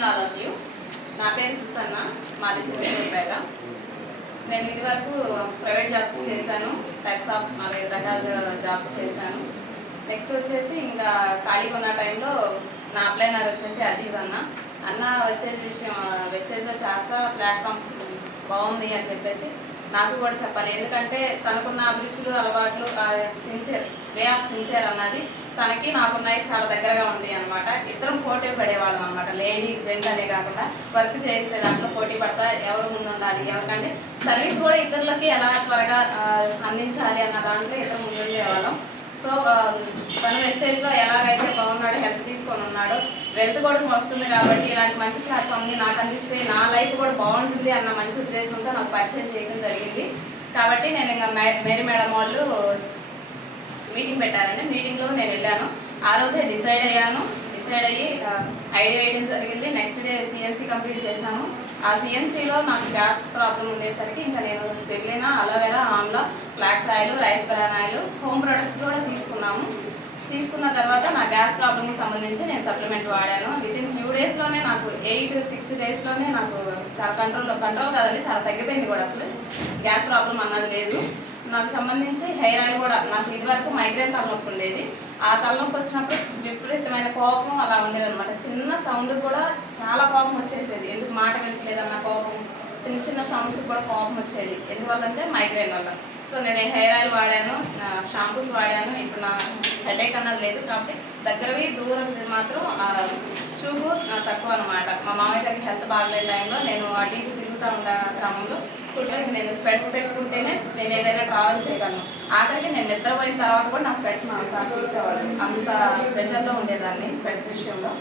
Morning all of you. నా పేరు Susanna, మాది చిన్నపేట. నేను ఇదివరకు ప్రైవేట్ జాబ్స్ చేశాను, టైప్స్ ఆఫ్ 4 రకాల జాబ్స్ చేశాను. నెక్స్ట్ వచ్చేసి ఇంకా ఖాళీగా ఉన్న టైంలో నా అప్లైనర్ వచ్చేసి అజీజ్ అన్న వెస్టేజ్లో చేస్తా, ప్లాట్ఫామ్ బాగుంది అని చెప్పేసి నాకు కూడా చెప్పాలి. ఎందుకంటే తనకున్న అభిరుచులు, అలవాట్లు, వే ఆఫ్ సిన్సియర్ అన్నది తనకి నాకున్నాయి చాలా దగ్గరగా ఉంది అనమాట. ఇద్దరం పోటీ పడేవాళ్ళం అనమాట. లేడీ జెంట్ అనే కాకుండా వర్క్ చేసే దాంట్లో పోటీ పడతా ఎవరు ముందు ఉండాలి, ఎవరికంటే సర్వీస్ కూడా ఇతరులకి ఎలా త్వరగా అందించాలి అన్న దాంట్లో ఇద్దరు ముందు ఉండేవాళ్ళం. సో తను వెస్టేజ్లో ఎలాగైతే బాగున్నాడో, హెల్ప్ తీసుకొని ఉన్నాడో, వెల్త్ కూడా వస్తుంది కాబట్టి ఇలాంటి మంచి ప్లాట్ఫామ్ని నాకు అందిస్తే నా లైఫ్ కూడా బాగుంటుంది అన్న మంచి ఉద్దేశంతో నాకు పరిచయం చేయడం జరిగింది. కాబట్టి నేను ఇంకా మేరీ మేడం వాళ్ళు మీటింగ్ పెట్టారండి. మీటింగ్లో నేను వెళ్ళాను. ఆ రోజే డిసైడ్ అయ్యి ఐడియా వేయడం జరిగింది. నెక్స్ట్ డే సిఎన్సీ కంప్లీట్ చేశాను. ఆ సిఎన్సీలో నాకు గ్యాస్ ప్రాబ్లం ఉండేసరికి ఇంకా నేను spirulina, aloe vera, amla, flax oil, rice bran oil, home products కూడా తీసుకున్న తర్వాత నా గ్యాస్ ప్రాబ్లమ్కి సంబంధించి నేను సప్లిమెంట్ వాడాను. వితిన్ ఫ్యూ డేస్లోనే నాకు 8-6 డేస్లోనే నాకు చాలా కంట్రోల్ కాదండి, చాలా తగ్గిపోయింది కూడా. అసలు గ్యాస్ ప్రాబ్లం అన్నది లేదు. నాకు సంబంధించి హెయిర్ ఆయిల్ కూడా, నాకు ఇదివరకు మైగ్రేన్ తలనొప్పి ఉండేది. ఆ తలనొప్పి వచ్చినప్పుడు విపరీతమైన కోపం అలా ఉండేది అనమాట. చిన్న సౌండ్ కూడా చాలా కోపం వచ్చేసేది. ఎందుకు మాట వింటలేదన్న కోపం, చిన్న సౌండ్స్ కూడా కోపం వచ్చేది. ఎందువల్లంటే మైగ్రేన్ వల్ల. సో నేను హెయిర్ ఆయిల్ వాడాను, షాంపూస్ వాడాను. ఇప్పుడు నా హెడేక్ అన్నది లేదు. కాబట్టి దగ్గరవి దూరం మాత్రం చూపు తక్కువ అనమాట. మా మామయ్య గారికి హెల్త్ బాగలేని టైంలో నేను అటు ఇటు తిరుగుతూ ఉన్న క్రమంలో నేను స్పెట్స్ పెట్టుకుంటేనే నేను ఏదైనా ట్రావెల్ చేయగలను. ఆఖరికి నేను నిద్రపోయిన తర్వాత కూడా నా స్పెట్స్ మా సార్ తీసేవాళ్ళు. అంత ప్రెషర్లో ఉండేదాన్ని స్పెట్స్ విషయంలో.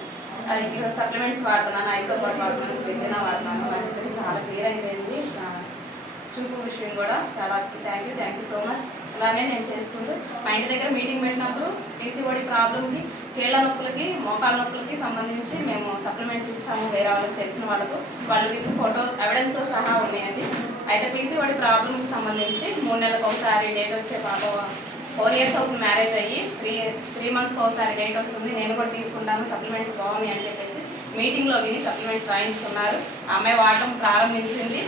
సప్లిమెంట్స్ వాడుతున్నాను, ఐసోపాట్ వాడుతున్నాను, స్పెర్లినా వాడుతున్నాను. మంచి చాలా క్లియర్ అయిపోయింది. చూపు విషయం కూడా చాలా థ్యాంక్ యూ సో మచ్. అలానే నేను చేసుకుంటూ మా ఇంటి దగ్గర మీటింగ్ పెట్టినప్పుడు పీసీఓడి ప్రాబ్లంకి, కీళ్ళ నొప్పులకి, మోకాళ్ళ నొప్పులకి సంబంధించి మేము సప్లిమెంట్స్ ఇచ్చాము వేరే వాళ్ళకి, తెలిసిన వాళ్ళకు. వాళ్ళు విత్ ఫోటో ఎవిడెన్స్తో సహా ఉన్నాయండి. అయితే పీసీఓడి ప్రాబ్లంకి సంబంధించి 3 నెలలకు ఒకసారి డేట్ వచ్చే పాప 4 years అవుతుంది మ్యారేజ్ అయ్యి, 3 monthsకి ఒకసారి డేట్ వస్తుంది. నేను కూడా తీసుకుంటాను, సప్లిమెంట్స్ బాగున్నాయి అని చెప్పేసి మీటింగ్లో విని సప్లిమెంట్స్ రాయించుకున్నారు. ఆ అమ్మాయి వాడటం ప్రారంభించింది.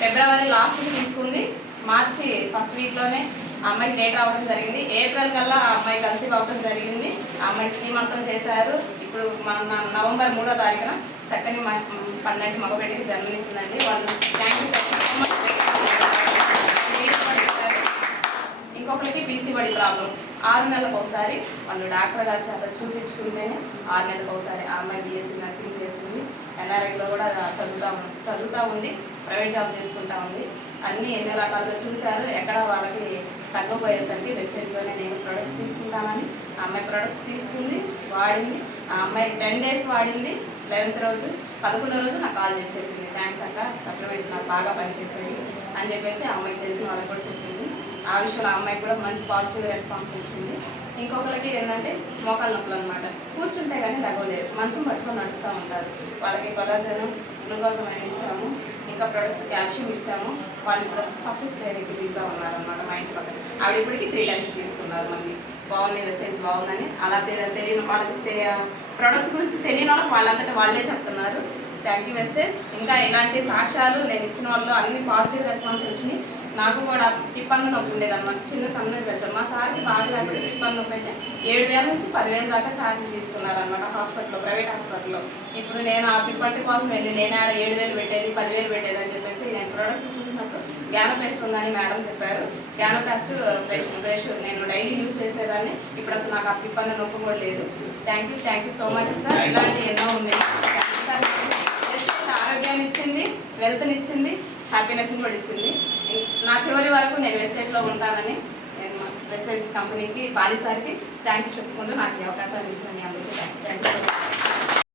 ఫిబ్రవరి లాస్ట్కి తీసుకుంది. మార్చి ఫస్ట్ వీక్లోనే ఆ అమ్మాయికి డేట్ రావడం జరిగింది. ఏప్రిల్ కల్లా ఆ అమ్మాయి కన్సీవ్ అవ్వడం జరిగింది. ఆ అమ్మాయికి శ్రీమంతం చేశారు. ఇప్పుడు మన నవంబర్ 3వ తారీఖున చక్కని పండంటి మగబిడ్డకి జన్మనిచ్చిందండి. వాళ్ళు థ్యాంక్ యూ సో మచ్. ఇంకొకరికి పీసీఓడి ప్రాబ్లం 6 నెలలకు ఒకసారి వాళ్ళు డాక్టర్ గారి చేత చూపించుకుంటేనే 6 నెలలకు ఒకసారి ఆ అమ్మాయి బీఎస్సీ నర్సింగ్ చేసింది. ఎన్ఆర్ఐలో కూడా చదువుతూ ఉండి ప్రైవేట్ జాబ్ చేసుకుంటా ఉంది. అన్నీ ఎన్ని రకాలుగా చూశారు. ఎక్కడ వాళ్ళకి తగ్గపోయేసరికి వెస్టేజ్లోనే నేను ప్రొడక్ట్స్ తీసుకుంటానని ఆ అమ్మాయి ప్రొడక్ట్స్ తీసుకుంది, వాడింది. ఆ అమ్మాయి 10 days వాడింది. 11th రోజు 11వ రోజు నాకు కాల్ చేసి చెప్పింది, థ్యాంక్స్ అక్క, సప్లిమెంట్స్ నాకు బాగా పనిచేసాయి అని చెప్పేసి ఆ అమ్మాయికి తెలిసిన వాళ్ళకి కూడా చెప్పింది. ఆ విషయంలో ఆ అమ్మాయికి కూడా మంచి పాజిటివ్ రెస్పాన్స్ వచ్చింది. ఇంకొకరికి ఏంటంటే మోకాళ్ళ నొప్పులు అనమాట. కూర్చుంటే కానీ లగవలేరు, మంచం పట్టుకొని నడుస్తూ ఉంటారు. వాళ్ళకి కొలాజన్, గ్లూకోజ్ అనేది ఇచ్చాము. ఇంకా ప్రొడక్ట్స్ కాల్షియం ఇచ్చాము. వాళ్ళు ఇప్పుడు ఫస్ట్ స్టేజ్కి దిగుతూ ఉన్నారనమాట. మా ఇంటి పక్కన ఆవిడ ఇప్పటికి 3 times తీసుకున్నారు. మళ్ళీ బాగుంది, వెస్టేజ్ బాగుందని. అలా తెలియని వాళ్ళకి ప్రొడక్ట్స్ గురించి తెలియని వాళ్ళకి వాళ్ళంతటా వాళ్ళే చెప్తున్నారు. Thank you Vestige. ఇంకా ఇలాంటి సాక్ష్యాలు నేను ఇచ్చిన వాళ్ళు అన్ని పాజిటివ్ రెస్పాన్స్ వచ్చినాయి. నాకు కూడా పిప్పన్ను నొప్పి ఉండేది అనమాట. చిన్న సన్నటి పెంచారు. మా సార్కి బాగా లేకపోతే పిప్పన్ను నొప్పి అయితే 7,000 నుంచి 10,000 దాకా ఛార్జీలు తీసుకున్నారు అనమాట హాస్పిటల్లో, ప్రైవేట్ హాస్పిటల్లో. ఇప్పుడు నేను ఆ పిప్పంటి కోసం వెళ్ళి నేను ఆడ 7,000 పెట్టేది, 10,000 పెట్టేది అని చెప్పేసి నేను ప్రొడక్ట్స్ చూసినప్పుడు గ్యానోప్లాస్ట్ ఉందని మేడం చెప్పారు. గ్యానోప్లాస్ట్ బ్రష్ నేను డైలీ యూజ్ చేసేదాన్ని. ఇప్పుడు అసలు నాకు ఆ పిప్పన్ను నొప్పి కూడా లేదు. Thank you so much sir. ఇలాంటి ఎన్నో ఉన్నాయి. ఆరోగ్యాన్ని ఇచ్చింది, వెల్త్ని ఇచ్చింది, హ్యాపీనెస్ని కూడా ఇచ్చింది. నా చివరి వరకు నేను వెస్టేజ్లో ఉంటానని నేను వెస్టేజ్ కంపెనీకి, బాలి సార్కి థ్యాంక్స్ చెప్పుకుంటూ నాకు ఈ అవకాశాన్ని ఇచ్చిన మీ అందరికీ థ్యాంక్ యూ సో మచ్.